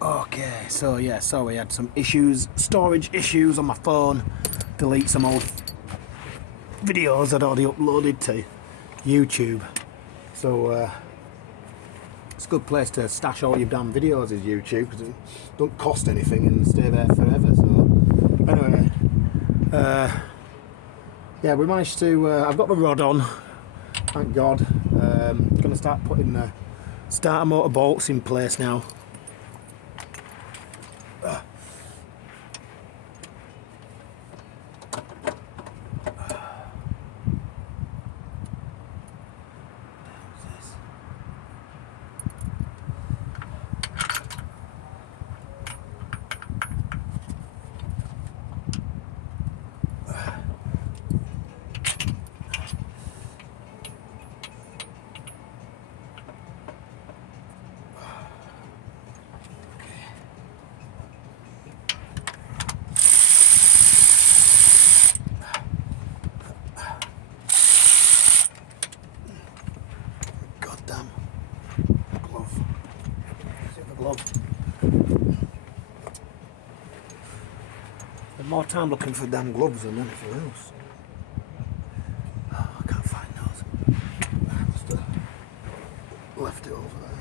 Okay, so yeah, sorry, I had some issues, storage issues on my phone. Delete some old videos I'd already uploaded to YouTube. So it's a good place to stash all your damn videos is YouTube, because it don't cost anything and stay there forever. So anyway, yeah, we managed to, I've got the rod on, thank God. Going to start putting the starter motor bolts in place now. Goddamn glove. Glove. Spend more time looking for damn gloves than anything else. Oh, I can't find those. I must have left it over there.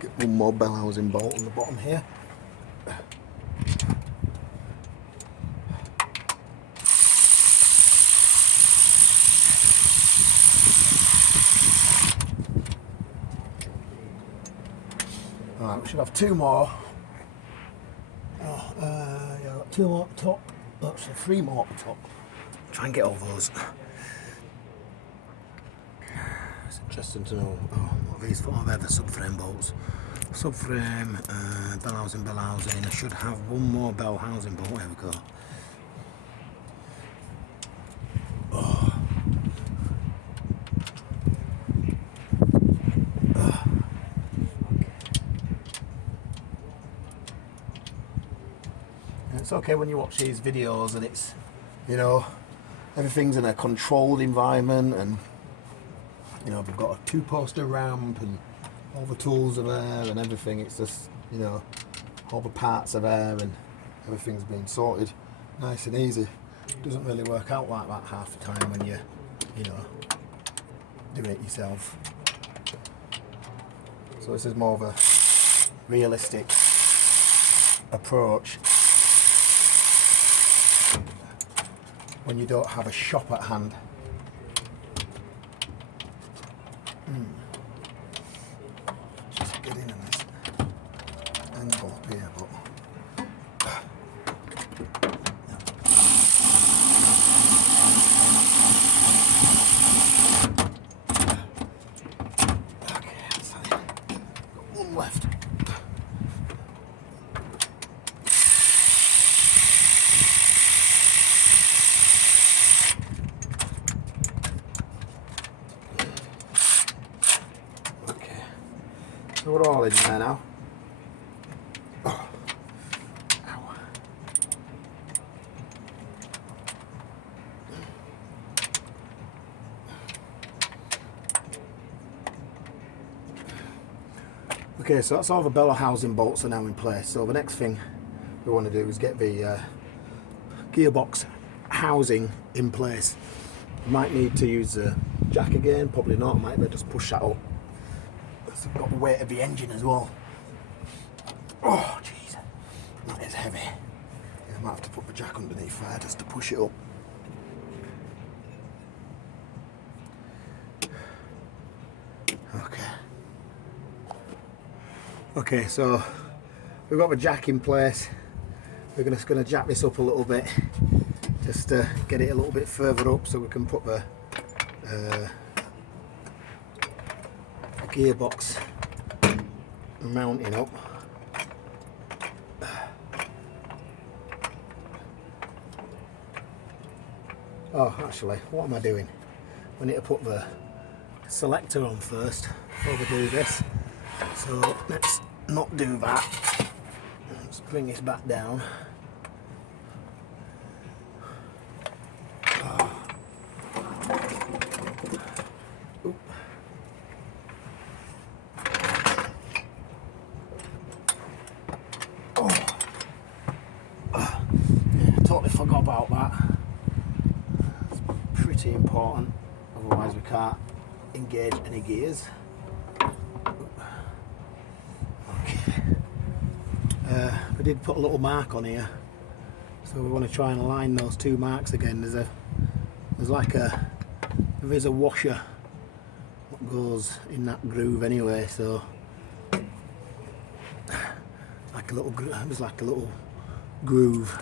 Get one more bell housing bolt on the bottom here. Alright, we should have two more. Yeah, got two more up top. Actually, three more up top. Try and get all those. It's interesting to know what these for. They're the subframe bolts. Subframe, bell housing. I should have one more bell housing bolt. There we go. It's okay when you watch these videos and it's, you know, everything's in a controlled environment, and you know, we've got a two-poster ramp and all the tools are there and everything. It's just, you know, all the parts are there and everything's being sorted nice and easy. It doesn't really work out like that half the time when you know, doing it yourself. So this is more of a realistic approach when you don't have a shop at hand. Just get in on this angle here, but okay, that's it. Got one left. So we're all in there now. Oh. Ow. Okay, so that's all the bell housing bolts are now in place. So the next thing we want to do is get the gearbox housing in place. You might need to use the jack again, probably not. I might just push that up. I've got the weight of the engine as well. Oh jeez, that is heavy. Yeah, I might have to put the jack underneath there just to push it up. Okay, so we've got the jack in place. We're just going to jack this up a little bit just to get it a little bit further up so we can put the gearbox mounting up. Oh, actually, what am I doing? We need to put the selector on first before we do this. So let's not do that. Let's bring this back down. Totally forgot about that. It's pretty important, otherwise we can't engage any gears. Okay. We did put a little mark on here, so we want to try and align those two marks again. There is a washer that goes in that groove anyway, so like a little it was like a little groove.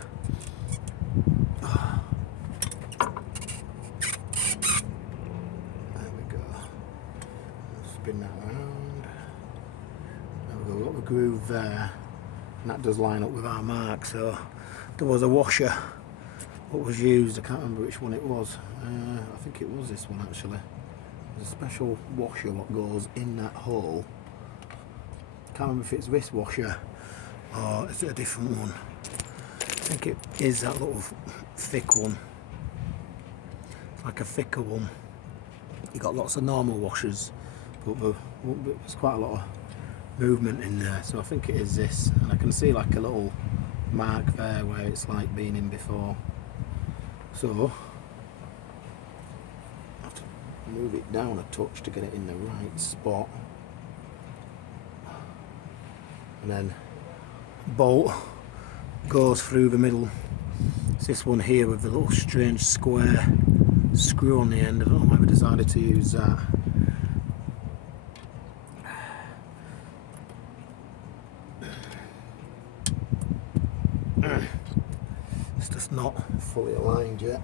Spin that around. There we go, we've got the groove there, and that does line up with our mark. So there was a washer what was used, I can't remember which one it was. I think it was this one actually. There's a special washer what goes in that hole. Can't remember if it's this washer or is it a different one. I think it is that little thick one. It's like a thicker one. You got lots of normal washers, but there's quite a lot of movement in there, so I think it is this. And I can see like a little mark there where it's like been in before. So I have to move it down a touch to get it in the right spot. And then bolt goes through the middle. It's this one here with the little strange square screw on the end. I don't know why we decided to use that. It's just not fully aligned yet.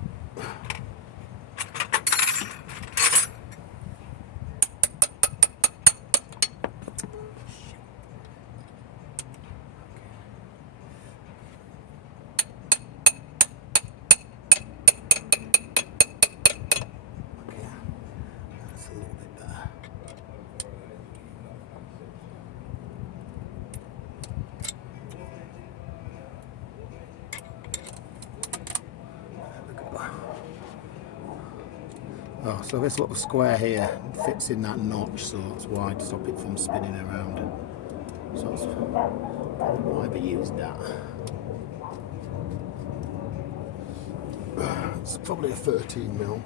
Oh, so this little square here fits in that notch, so that's why, to stop it from spinning around. So that's probably why we used that. It's probably a 13mm.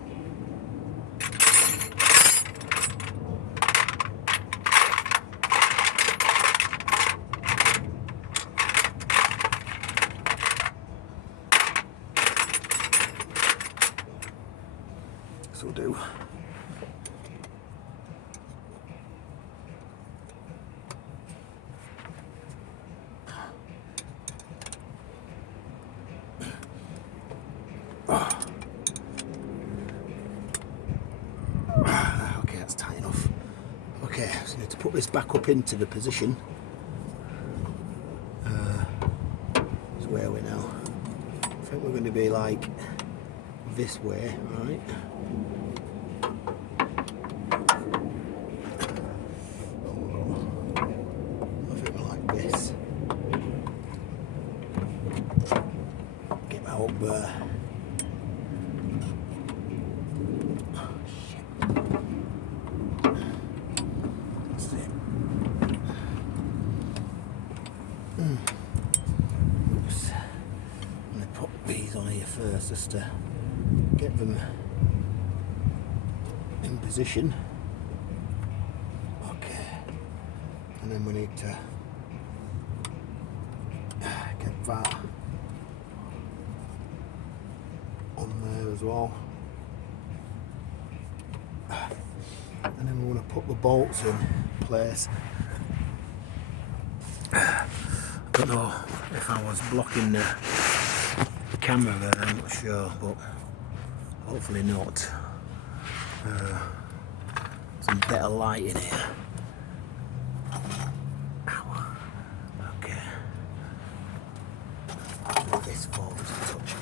So we'll do. Okay, that's tight enough. Okay, so I need to put this back up into the position. So where are we now? I think we're going to be like this way, right? Up there. Oh, shit. That's it. Oops. I'm going to put these on here first just to get them in position. Okay. And then we need to get that on there as well, and then we want to put the bolts in place. I don't know if I was blocking the camera there, I'm not sure, but hopefully not. Some better light in here. Ow. Okay. Move this forward a touch.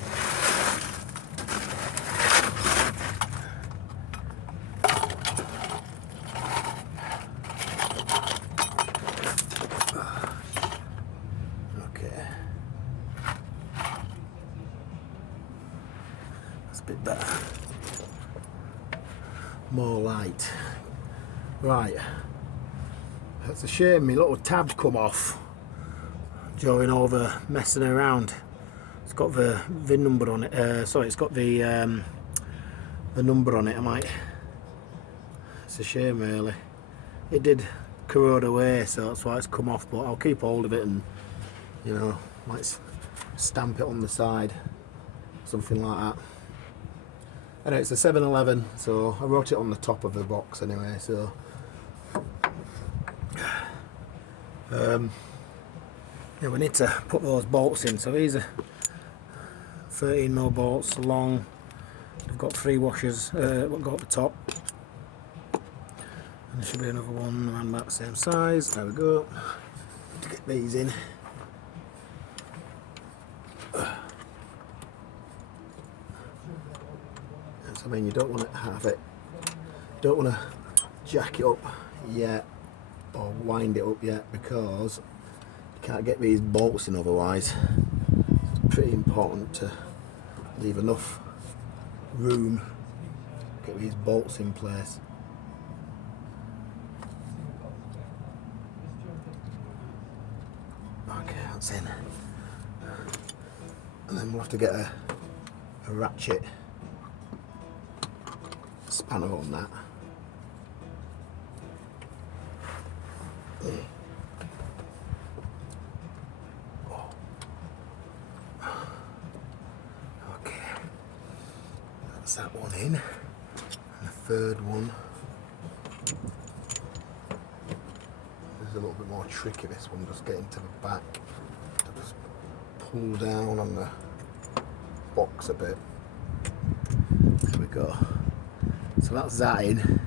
bit better. More light. Right. That's a shame my little tab's come off during all the messing around. It's got the VIN number on it. Sorry, it's got the number on it. It's a shame really. It did corrode away, so that's why it's come off, but I'll keep hold of it and, you know, might stamp it on the side, something like that. Anyway, it's a 711, so I wrote it on the top of the box anyway, so yeah, we need to put those bolts in. So these are 13mm bolts long. They've got 3 washers, we've got the top, and there should be another one around about the same size. There we go. To get these in. I mean, you don't want to have it, you don't want to jack it up yet or wind it up yet, because you can't get these bolts in otherwise. It's pretty important to leave enough room to get these bolts in place. Okay, that's in. And then we'll have to get a ratchet spanner on that. Okay, that's that one in, and the third one. This is a little bit more tricky, this one, just getting to the back to just pull down on the box a bit. There we go. So that's that in.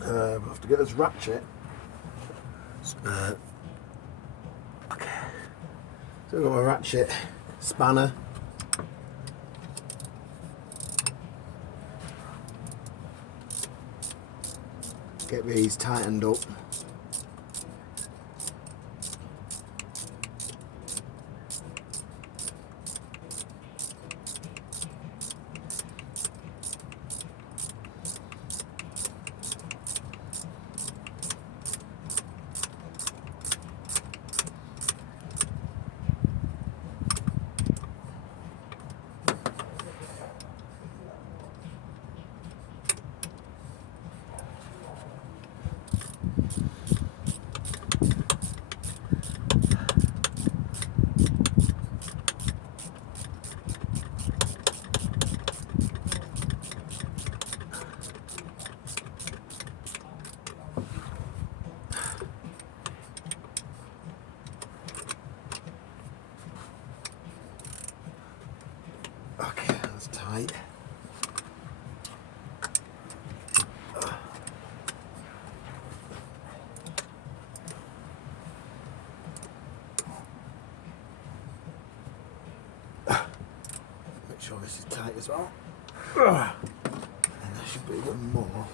We'll have to get this ratchet. Okay. So we've got a ratchet spanner. Get these tightened up. Okay, that's tight. Make sure this is tight as well. And there should be one more.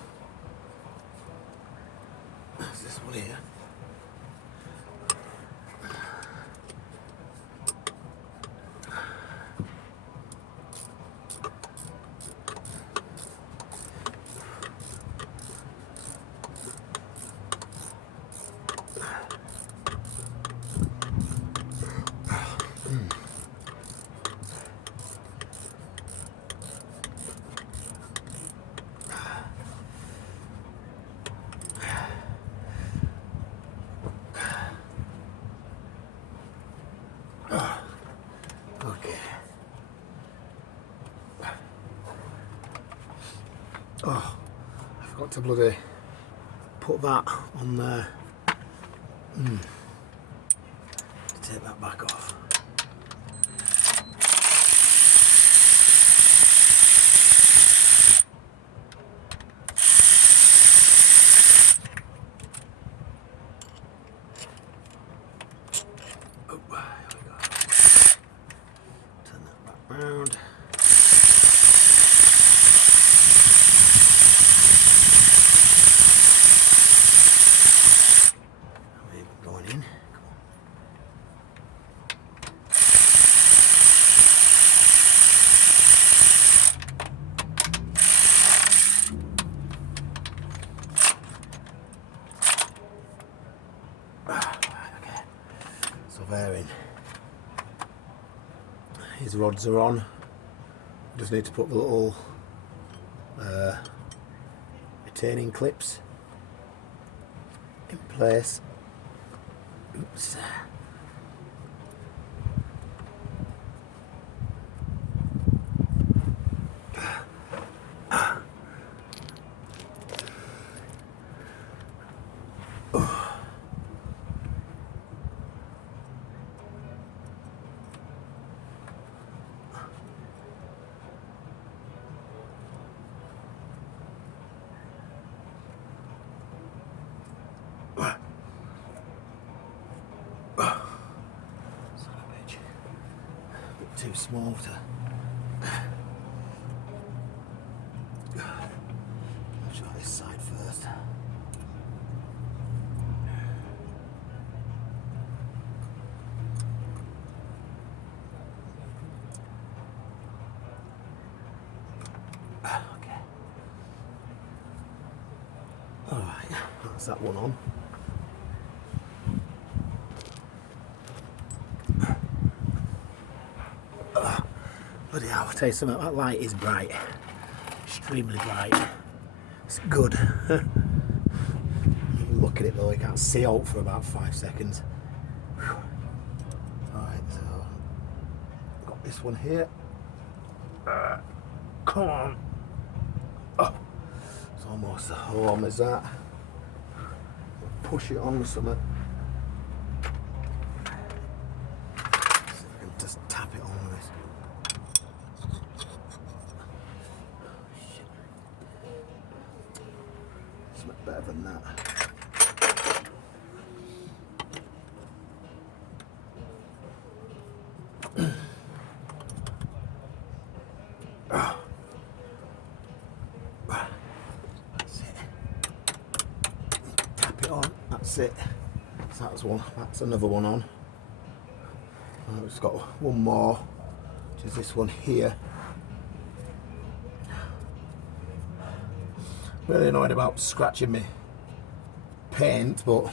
There's this one here. Okay. Oh, I forgot to bloody put that on there. Take that back off. Oh, here we go. Turn that back round. Going in. Come bearing. His rods are on. Just need to put the little retaining clips in place. Oops. Too small to. I'll try this side first. Okay. Alright, that's that one on. Bloody hell, I'll tell you something, that light is bright. Extremely bright. It's good. Look at it though, you can't see out for about 5 seconds. Alright, so I've got this one here. Come on. Oh, it's almost as warm as that. Push it on with something. So I can just tap it on with this. Something better than that. That's it. Tap it on. That's it. So that's one. That's another one on. I've just got one more, which is this one here. Really annoyed about scratching me paint, but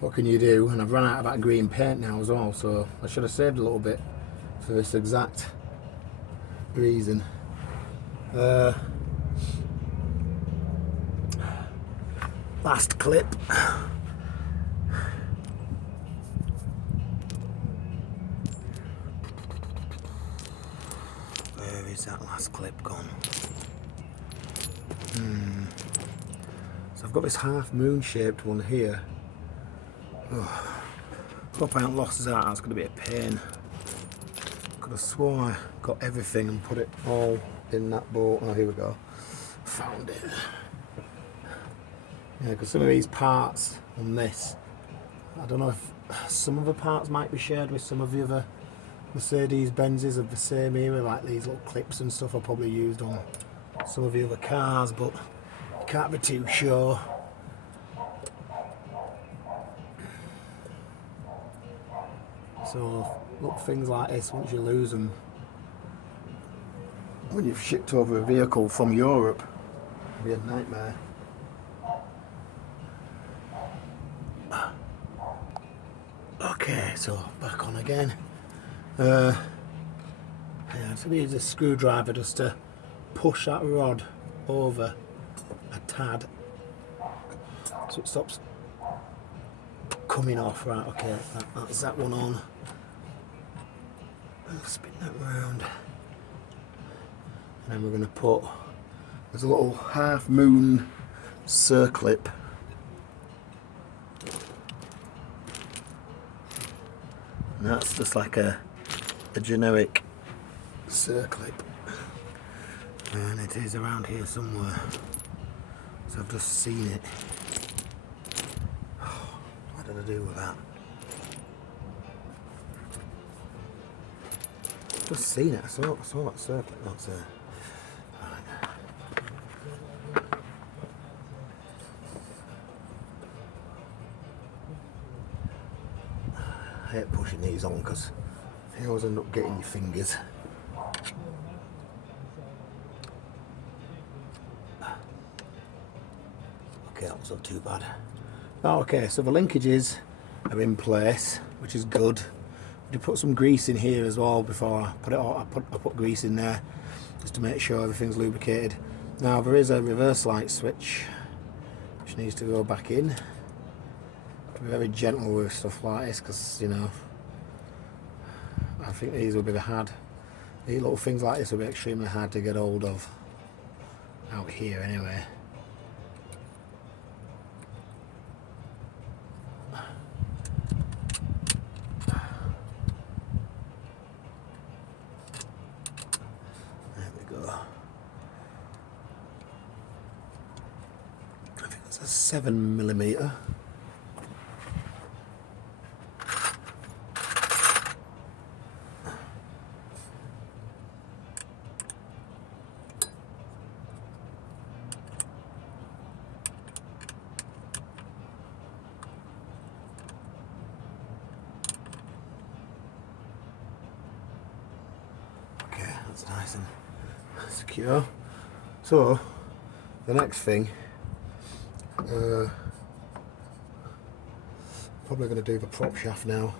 what can you do? And I've run out of that green paint now as well, so I should have saved a little bit for this exact reason. Last clip. Where is that last clip gone? So I've got this half moon shaped one here. Oh, hope I haven't lost that, that's going to be a pain. Could have sworn I got everything and put it all in that bolt. Oh, here we go. Found it. Yeah, because some of these parts on this, I don't know if some of the parts might be shared with some of the other Mercedes Benzes of the same era, like these little clips and stuff are probably used on some of the other cars, but you can't be too sure. So look, things like this, once you lose them when you've shipped over a vehicle from Europe, it'll be a nightmare. Okay, so back on again. Yeah, so we use a screwdriver just to push that rod over a tad so it stops coming off. Right, okay, that's that one on. I'll spin that round. And then we're going to put, there's a little half moon circlip. And that's just like a generic circlip. And it is around here somewhere. So I've just seen it. What did I do with that? Just seen it. I saw that circlip. That's it. I hate pushing these on because you always end up getting your fingers. Okay, that was not too bad. Oh, okay, so the linkages are in place, which is good. I did put some grease in here as well before I put it on. I put grease in there just to make sure everything's lubricated. Now there is a reverse light switch which needs to go back in. Be very gentle with stuff like this, because you know, I think these will be these little things like this will be extremely hard to get hold of out here anyway. There we go. I think it's a 7mm. That's nice and secure. So the next thing, probably going to do the prop shaft now.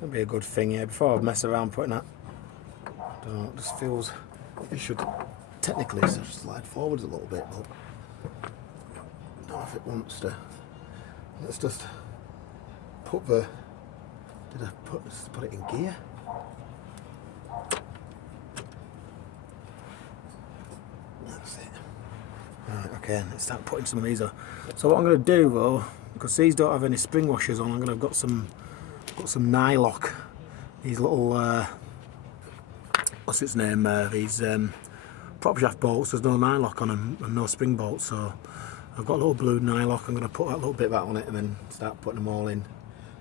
That'd be a good thing, yeah. Before I mess around putting that, I don't know, it just feels it should technically slide forwards a little bit, but I don't know if it wants to. Let's just put the. Did I put it in gear? That's it. Right, okay, let's start putting some of these on. So what I'm going to do though, because these don't have any spring washers on, I'm going to have got some nylock. These little what's its name? These prop shaft bolts. There's no nylock on them and no spring bolts, so I've got a little blue nylock. I'm going to put that little bit of that on it and then start putting them all in.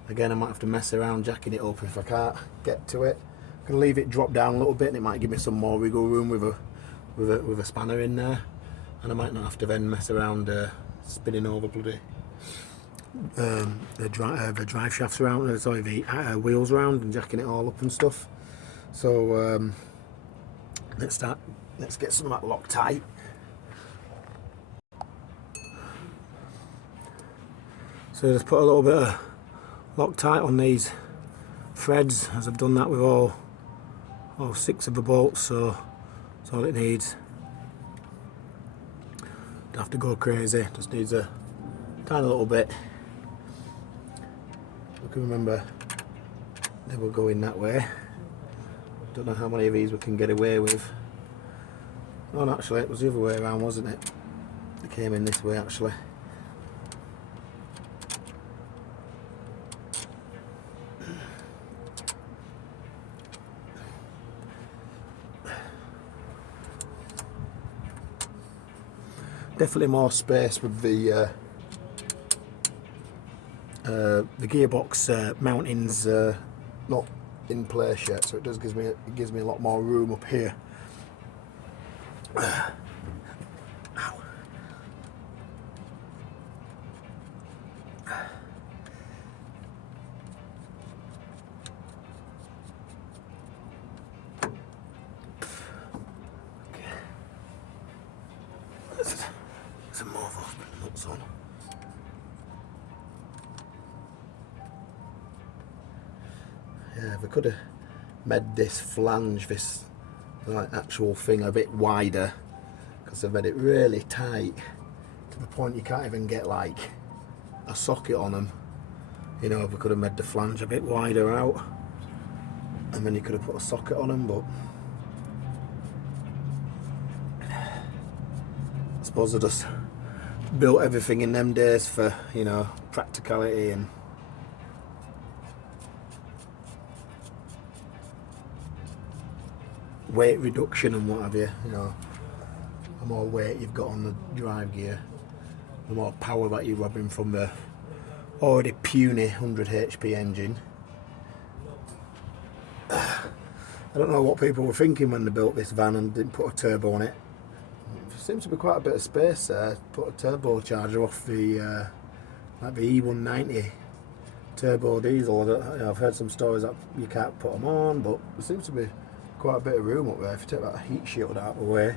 Again, I might have to mess around jacking it up if I can't get to it. I'm going to leave it drop down a little bit and it might give me some more wiggle room with a spanner in there. And I might not have to then mess around spinning over bloody the drive shafts around, sorry, the wheels around and jacking it all up and stuff. So let's get some of that Loctite. So just put a little bit of Loctite on these threads, as I've done that with all 6 of the bolts, so that's all it needs. Don't have to go crazy, just needs a tiny little bit. I can remember they were going that way. Don't know how many of these we can get away with. Oh no, actually it was the other way around, wasn't it? It came in this way actually. Definitely more space with the gearbox mountings not in place yet, so it gives me a lot more room up here. Ow. Some more of those nuts on. Yeah, if I could have made this flange, this like actual thing, a bit wider, because I've made it really tight to the point you can't even get like a socket on them. You know, if I could have made the flange a bit wider out, and then you could have put a socket on them, but I suppose I just built everything in them days for, you know, practicality and weight reduction and what have you. You know, the more weight you've got on the drive gear, the more power that you're robbing from the already puny 100 HP engine. I don't know what people were thinking when they built this van and didn't put a turbo on it. There seems to be quite a bit of space there. Put a turbocharger off the like the E190 turbo diesel. I've heard some stories that you can't put them on, but there seems to be quite a bit of room up there. If you take that heat shield out of the way,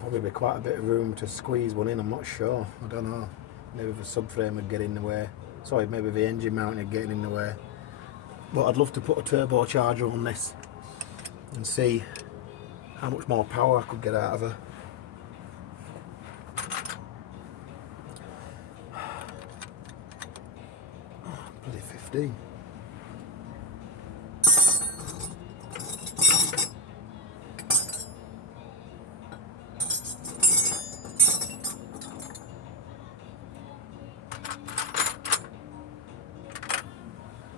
probably be quite a bit of room to squeeze one in. I'm not sure. I don't know. maybe the subframe would get in the way. Sorry, maybe the engine mounting would get in the way. But I'd love to put a turbocharger on this and see how much more power I could get out of her. Bloody 15.